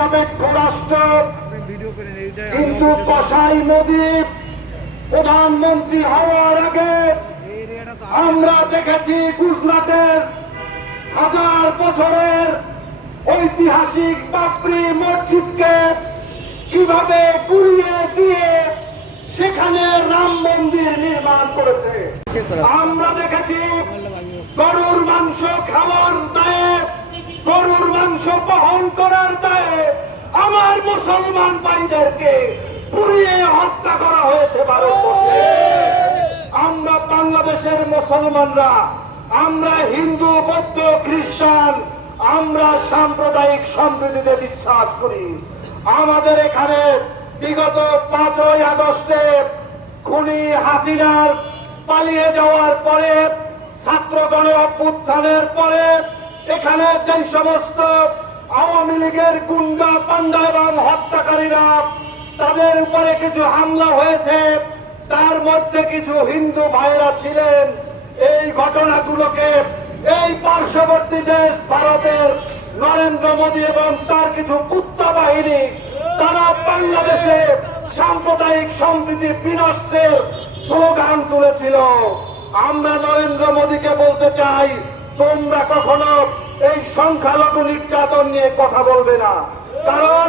নিরপেক্ষ রাষ্ট্র। কিন্তু কসাই মোদী প্রধানমন্ত্রী হওয়ার আগে আমরা দেখেছি গুজরাটের হাজার বছরের ঐতিহাসিক বাবরি মসজিদকে কীভাবে গুড়িয়ে দিয়ে সেখানে রাম মন্দির নির্মাণ করেছে। আমরা দেখেছি গরুর মাংস খাওয়ার দায়ে গরুর বহন করার দায়ে আমার মুসলমান ভাইদেরকে পুড়িয়ে হত্যা করা হয়েছে আমরা বাংলাদেশের মুসলমানরা, আমরা হিন্দু, বৌদ্ধ, খ্রিস্টান, আমরা সাম্প্রদায়িক সম্প্রীতিতে বিশ্বাস করি। আমাদের এখানে বিগত পাঁচই আগস্টে খুনি হাসিনার পালিয়ে যাওয়ার পরে ছাত্র গণ পরে এখানে যে সমস্ত আওয়ামী লীগের গুন্ডা পান্ডা এবং হত্যাকারীরা, তাদের উপরে কিছু হামলা হয়েছে, তার মধ্যে কিছু হিন্দু ভাইরা ছিলেন। এই ঘটনাগুলোকে এই পার্শ্ববর্তী দেশ ভারতের নরেন্দ্র মোদী এবং তার কিছু কুত্তা বাহিনী, তারা বাংলাদেশে সাম্প্রদায়িক সম্প্রীতি বিনষ্টের স্লোগান তুলেছিল। আমরা নরেন্দ্র মোদীকে বলতে চাই তোমরা কখনো এই সংখ্যালঘু নির্যাতন নিয়ে কথা বলবে না। কারণ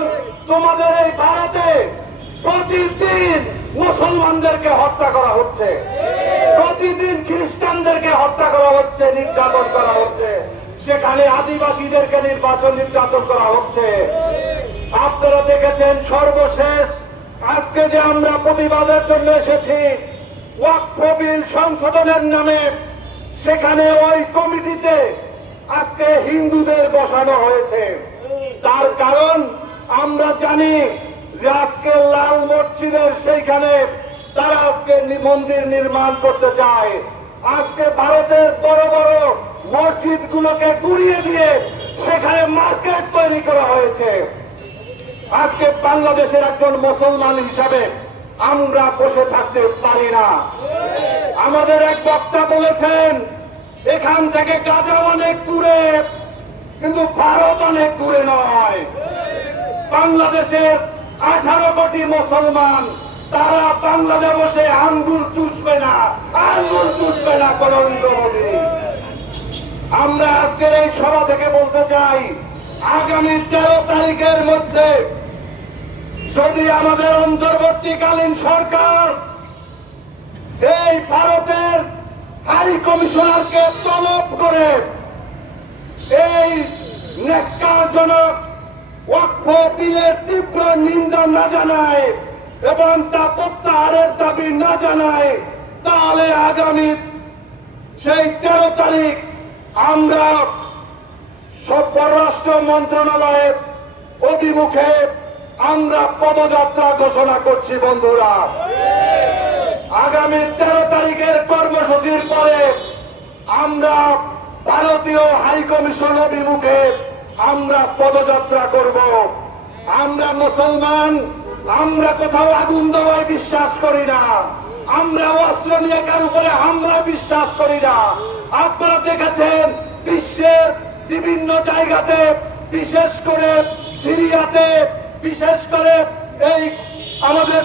তোমাদের এই ভারতে প্রতিদিন মুসলমানদেরকে হত্যা করা হচ্ছে। প্রতিদিন খ্রিস্টানদেরকে হত্যা করা হচ্ছে, নির্যাতন করা হচ্ছে। সেখানে আদিবাসীদেরকে নির্বাচন নির্যাতন করা হচ্ছে। আপনারা দেখেছেন সর্বশেষ আজকে যে আমরা প্রতিবাদের জন্য এসেছি ওয়াকফ সংশোধনের নামে সেখানে ওই কমিটিতে আজকে হিন্দুদের বসানো হয়েছে। তার কারণ আমরা জানি যে আজকে লাল মসজিদের সেইখানে তারা আজকে মন্দির নির্মাণ করতে চায়। আজকে ভারতের বড় বড় মসজিদ গুলোকে গুড়িয়ে দিয়ে সেখানে মার্কেট তৈরি করা হয়েছে। আজকে বাংলাদেশের একজন মুসলমান হিসাবে আমরা বসে থাকতে পারি না। আমাদের এক বক্তা বলেছেন, এখান থেকে গাজা অনেক দূরে, কিন্তু ভারত অনেক দূরে নয়। বাংলাদেশের আঠারো কোটি মুসলমান, তারা বাংলাদেশ বসে আঙ্গুল চুষবে না, আঙ্গুল চুষবে না নরেন্দ্র মোদী আমরা আজকের এই সভা থেকে বলতে চাই, আগামী তেরো তারিখের মধ্যে যদি আমাদের অন্তর্বর্তীকালীন সরকার এই ভারতের হাই কমিশনারকে তলব করে এই নেককারজনক ওয়াকফ বিলের তীব্র নিন্দা না জানায় এবং তা প্রত্যাহারের দাবি না জানায়, তাহলে আগামী সেই তেরো তারিখ আমরা সব পররাষ্ট্র মন্ত্রণালয়ের অভিমুখে আমরা পদযাত্রা ঘোষণা করছি, বন্ধুরা। আগামী তেরো তারিখের কর্মসূচির পরে আমরা ভারতীয় হাই কমিশন অভিমুখে আমরা পদযাত্রা করব। আমরা মুসলমান, আমরা কোথাও আগুন দেওয়ায় বিশ্বাস করি না। আমরা অস্ত্র নিয়ে কার উপরে আমরা বিশ্বাস করি না। আপনারা দেখেছেন বিশ্বের বিভিন্ন জায়গাতে, বিশেষ করে সিরিয়াতে, বিশেষ করে এই আমাদের